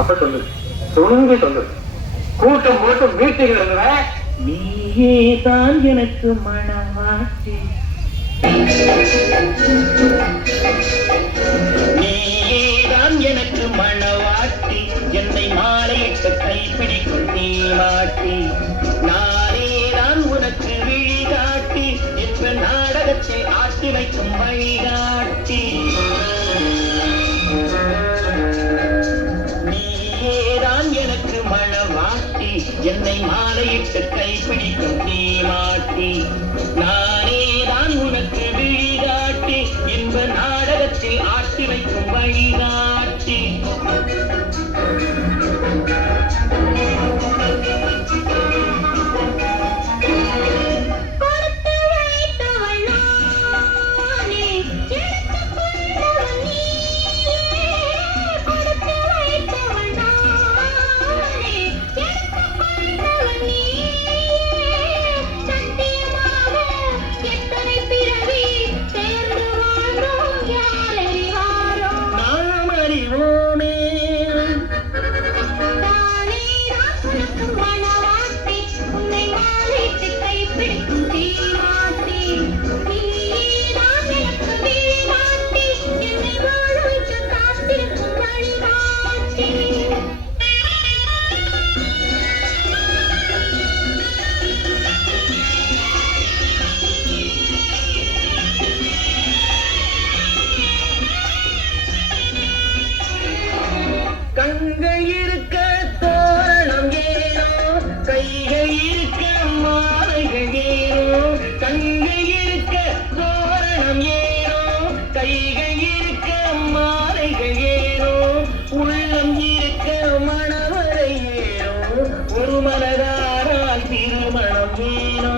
அப்ப சொல்லு, துணிஞ்சு சொல்லு. கூட்டம் போட்டு மீட்டிங் நீயே தான் எனக்கு மனவாட்டி, நீதான் எனக்கு மனவாட்டி, என்னை மாலையிட்டு கைப்பிடிக்கும் நீ மாட்டி, நானே தான் உனக்கு விழிகாட்டி, என்ற நாடகத்தை ஆட்டி வைக்கும் வழிகாட்டி, நீயேதான் எனக்கு மனவாட்டி, என்னை மாலையிட்டு கைப்பிடிக்கும் நீ மாட்டி, நானே தான் உனக்கு விழிகாட்டி, என்ப நாடகத்தில் ஆட்டி வைக்கும் வழிகாட்டி. கண்கள் இருக்க தோரணம் ஏனோ, கைகள் இருக்க மாலைகள் ஏனோ, கண்கள் இருக்க தோரணம் ஏனோ, கைகள் இருக்க மாலைகள் ஏனோ, உள்ளம் இருக்க மணவரை ஏனோ, ஒரு மனதாரால் திருமணம் ஏனோ.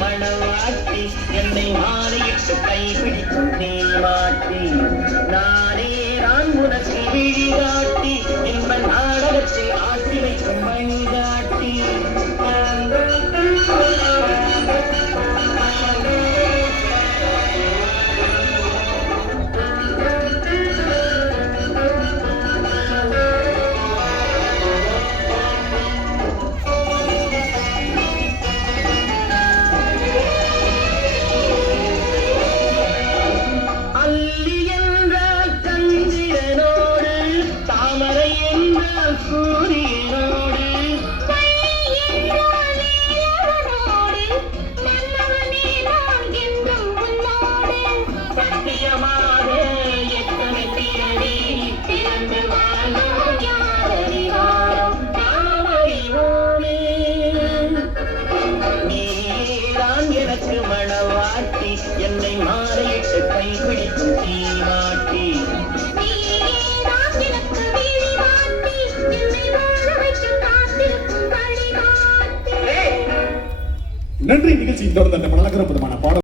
மனவாட்டி, என்னை மாலையிட்டு கைப்பிடிக்கும் நீ மாட்டி, நானே நான் உனக்கு விழிகாட்டி, என்ப நாடகத்தை ஆட்டி வைக்கும் வழிகாட்டி. சூரியனோடு சத்தியமாக எத்தனை பிறவி பிறந்து வாழ்ந்தோம் யாரறிவாரோம், நாம் அறிவோமே. நீதான் எனக்கு மனவாட்டி, என்னை மாலையிட்டு கைப்பிடிக்கும் நீ மாட்டி, நன்றி. நிகழ்ச்சி தொடர்ந்து அந்த மனக்கரப்புதமான பாடம்